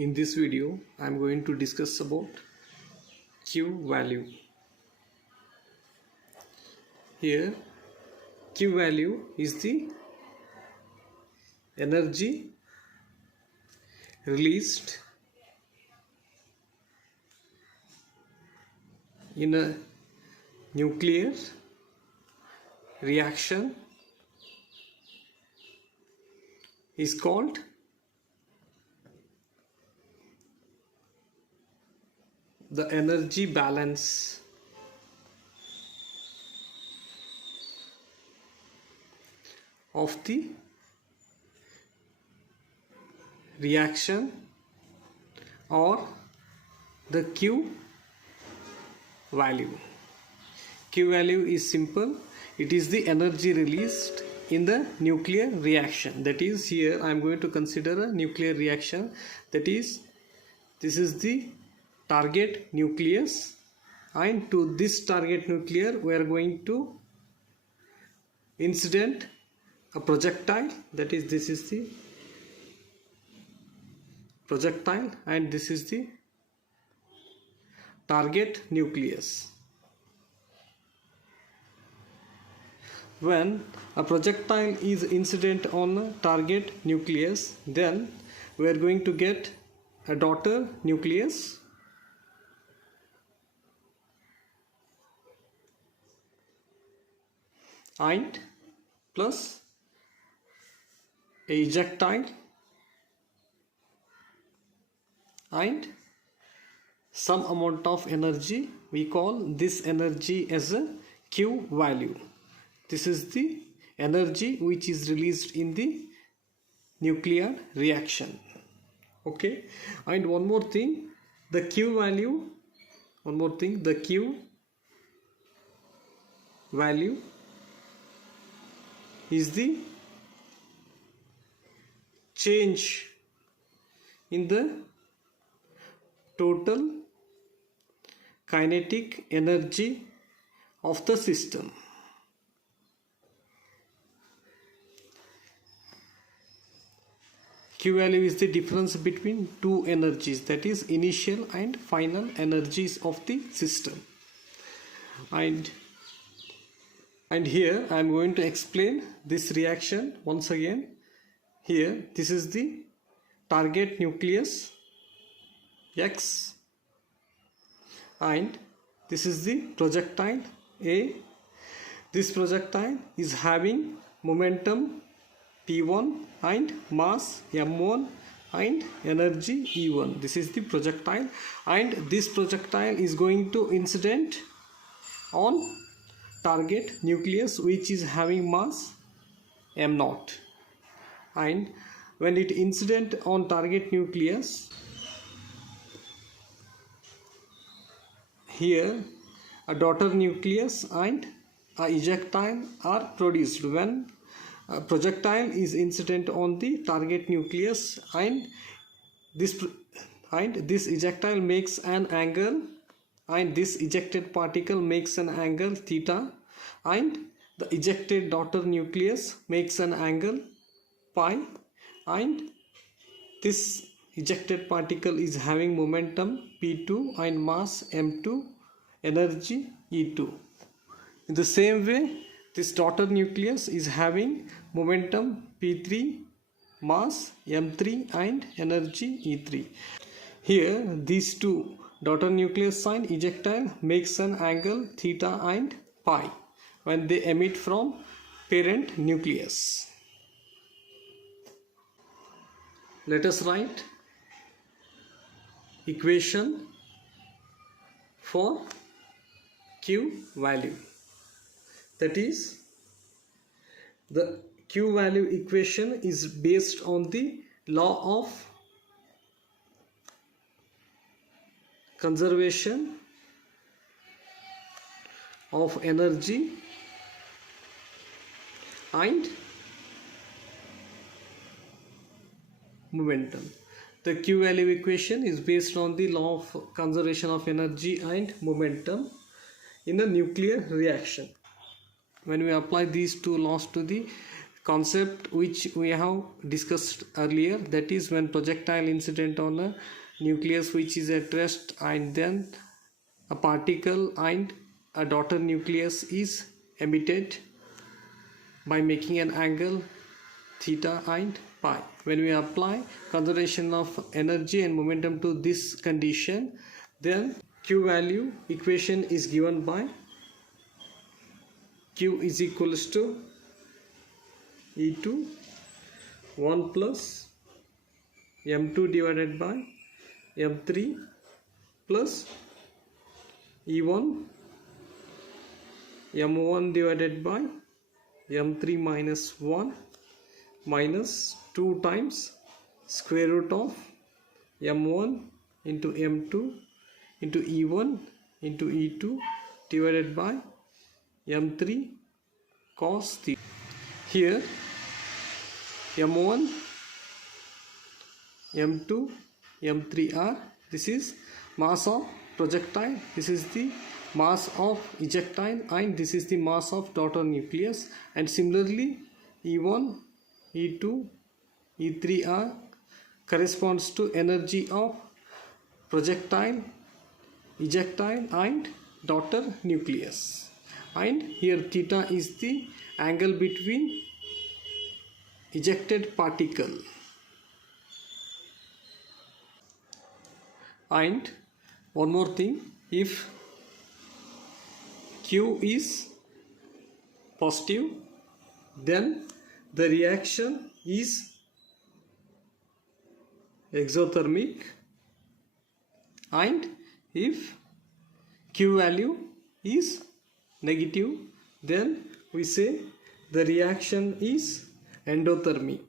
In this video, I am going to discuss about Q value. Here, Q value is the energy released in a nuclear reaction is called the energy balance of the reaction, or the Q value. Q value is simple. It is the energy released in the nuclear reaction. That is, here I am going to consider a nuclear reaction. That is, this is the target nucleus, and to this target nucleus we are going to incident a projectile. That is, this is the projectile and this is the target nucleus. When a projectile is incident on a target nucleus, then we are going to get a daughter nucleus and plus a ejectile and some amount of energy. We call this energy as a Q value. This is the energy which is released in the nuclear reaction. Okay, and one more thing, the Q value, the Q value is the change in the total kinetic energy of the system. Q value is the difference between two energies, that is initial and final energies of the system. And here I am going to explain this reaction once again. Here, this is the target nucleus X and this is the projectile A. This projectile is having momentum P1 and mass M1 and energy E1. This is the projectile, and this projectile is going to incident on target nucleus which is having mass M0. And when it incident on target nucleus, here a daughter nucleus and a ejectile are produced. When a projectile is incident on the target nucleus and this ejectile makes an angle, and this ejected particle makes an angle theta, and the ejected daughter nucleus makes an angle pi, and this ejected particle is having momentum P2 and mass M2, energy E2. In the same way, this daughter nucleus is having momentum P3, mass M3 and energy E3. Here these two, daughter nucleus and ejectile, makes an angle theta and pi when they emit from parent nucleus. Let us write equation for Q value. That is, the Q value equation is based on the law of conservation of energy and momentum. The Q value equation is based on the law of conservation of energy and momentum in a nuclear reaction. When we apply these two laws to the concept which we have discussed earlier, that is when projectile incident on a nucleus which is at rest, and then a particle and a daughter nucleus is emitted by making an angle theta and pi. When we apply conservation of energy and momentum to this condition, then Q value equation is given by Q is equals to E2 1 plus M2 divided by M3 plus E1 M1 divided by M3 minus 1 minus 2 times square root of M1 into M2 into E1 into E2 divided by M3 cos theta. Here M1, M2, M3 are, this is mass of projectile, this is the mass of ejectile, and this is the mass of daughter nucleus. And similarly E1, E2, E3 are corresponds to energy of projectile, ejectile and daughter nucleus. And here theta is the angle between ejected particle. And one more thing, if Q is positive, then the reaction is exothermic, and if Q value is negative, then we say the reaction is endothermic.